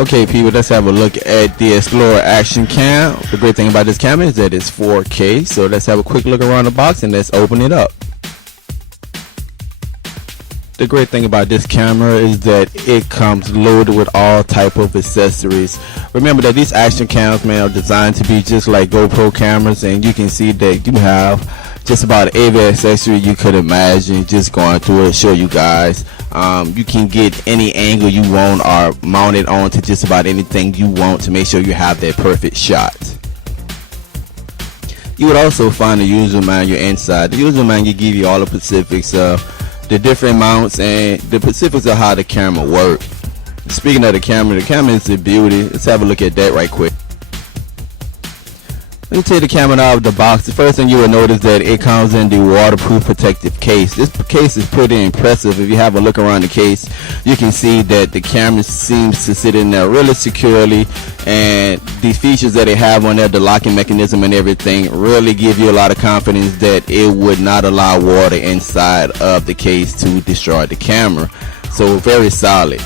Okay, people, let's have a look at the Explorer Action Cam. The great thing about this camera is that it's 4K. So let's have a quick look around the box and let's open it up. The great thing about this camera is that it comes loaded with all type of accessories. Remember that these action cams, man, are designed to be just like GoPro cameras, and you can see that you have just about every accessory you could imagine. Just going through it, show you guys. You can get any angle you want or mount it onto just about anything you want to make sure you have that perfect shot. You would also find the user manual inside. The user manual give you all the specifics of the different mounts and the specifics of how the camera works. Speaking of the camera is a beauty. Let's have a look at that right quick. Let me take the camera out of the box. The first thing you will notice that it comes in the waterproof protective case. This case is pretty impressive. If you have a look around the case, you can see that the camera seems to sit in there really securely, and the features that they have on there, the locking mechanism and everything, really give you a lot of confidence that it would not allow water inside of the case to destroy the camera. So very solid.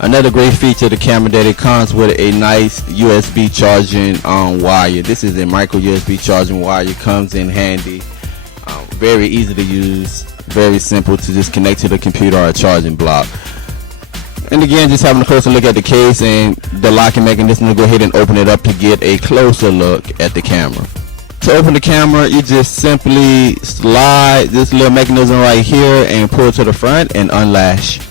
Another great feature of the camera that it comes with a nice USB charging wire. This is a micro USB charging wire. It comes in handy. Very easy to use. Very simple to just connect to the computer or a charging block. And again, just having a closer look at the case and the locking mechanism, to go ahead and open it up to get a closer look at the camera. To open the camera, you just simply slide this little mechanism right here and pull it to the front and unlash.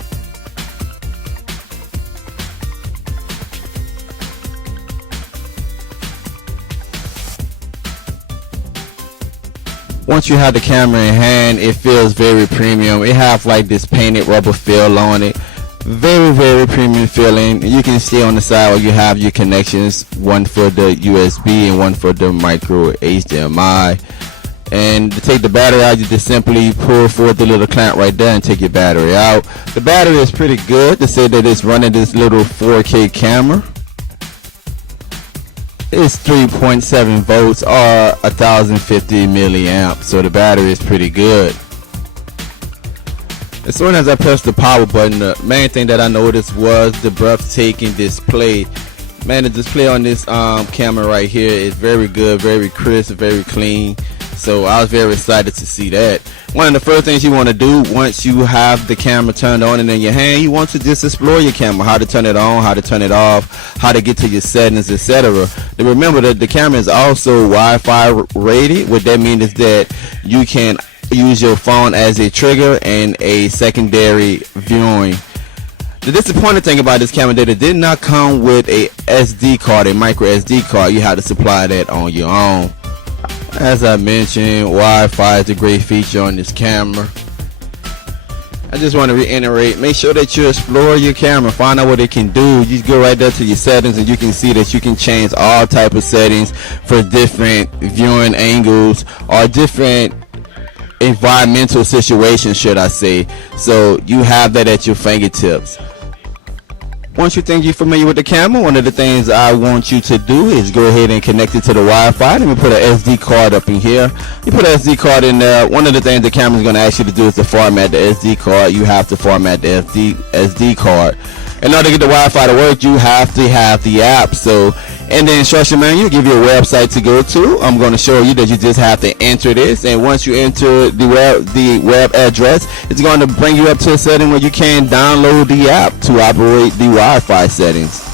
Once you have the camera in hand, it feels very premium. It has like this painted rubber feel on it. Very premium feeling. You can see on the side where you have your connections, one for the USB and one for the micro HDMI. And to take the battery out, you just simply pull forward the little clamp right there and take your battery out. The battery is pretty good to say that it's running this little 4K camera. It's 3.7 volts or 1050 milliamps, so the battery is pretty good. As soon as I pressed the power button, the main thing that I noticed was the breathtaking display. Man, the display on this camera right here is very good, very crisp, very clean. So I was very excited to see that. One of the first things you want to do once you have the camera turned on and in your hand, you want to just explore your camera, how to turn it on, how to turn it off, how to get to your settings, etc. Remember that the camera is also Wi-Fi rated. What that means is that you can use your phone as a trigger and a secondary viewing. The disappointing thing about this camera is that it did not come with a SD card, a micro SD card. You have to supply that on your own. As I mentioned, Wi-Fi is a great feature on this camera. I just want to reiterate, make sure that you explore your camera, find out what it can do. You go right there to your settings and you can see that you can change all type of settings for different viewing angles or different environmental situations, should I say. So you have that at your fingertips. Once you think you're familiar with the camera, one of the things I want you to do is go ahead and connect it to the Wi-Fi. Let me put an SD card up in here. You put an SD card in there. One of the things the camera is going to ask you to do is to format the SD card. You have to format the SD card. In order to get the Wi-Fi to work, you have to have the app. So in the instruction manual, give you a website to go to. I'm going to show you that you just have to enter this, and once you enter the web address, it's going to bring you up to a setting where you can download the app to operate the Wi-Fi settings.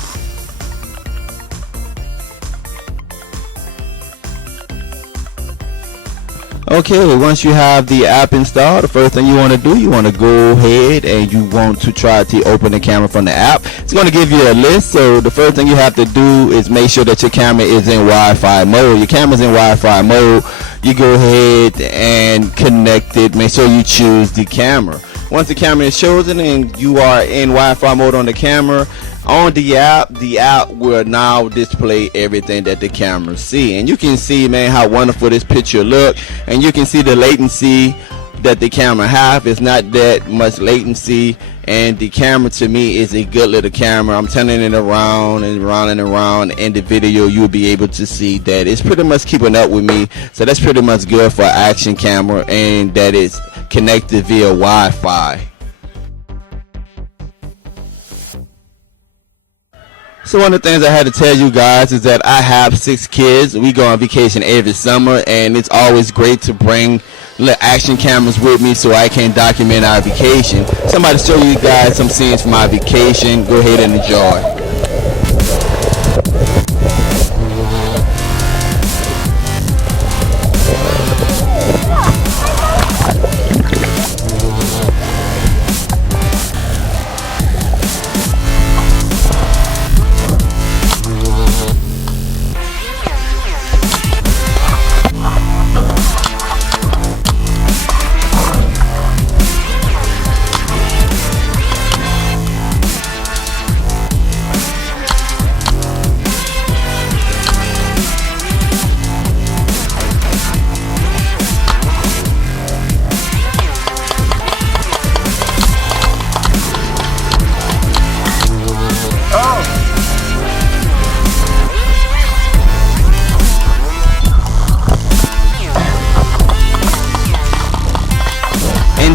Okay, once you have the app installed, the first thing you want to do, you want to go ahead and you want to try to open the camera from the app. It's going to give you a list, so the first thing you have to do is make sure that your camera is in Wi-Fi mode. Your camera's in Wi-Fi mode. You go ahead and connect it. Make sure you choose the camera. Once the camera is chosen and you are in Wi-Fi mode on the camera, on the app will now display everything that the camera see, and you can see, man, how wonderful this picture look, and you can see the latency that the camera have. It's not that much latency, and the camera to me is a good little camera. I'm turning it around and around and around. In the video you'll be able to see that it's pretty much keeping up with me, so that's pretty much good for action camera, and that is connected via Wi-Fi. So one of the things I had to tell you guys is that I have 6 kids. We go on vacation every summer, and it's always great to bring action cameras with me so I can document our vacation. So I'm about to show you guys some scenes from our vacation. Go ahead and enjoy.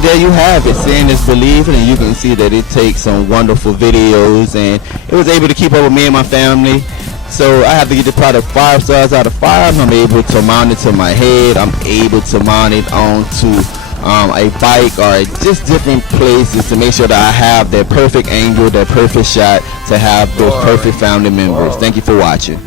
There you have it. Seeing is believing, and you can see that it takes some wonderful videos, and it was able to keep up with me and my family. So I have to give the product 5 stars out of 5. I'm able to mount it to my head. I'm able to mount it onto a bike or just different places to make sure that I have that perfect angle, that perfect shot to have those perfect family members. Thank you for watching.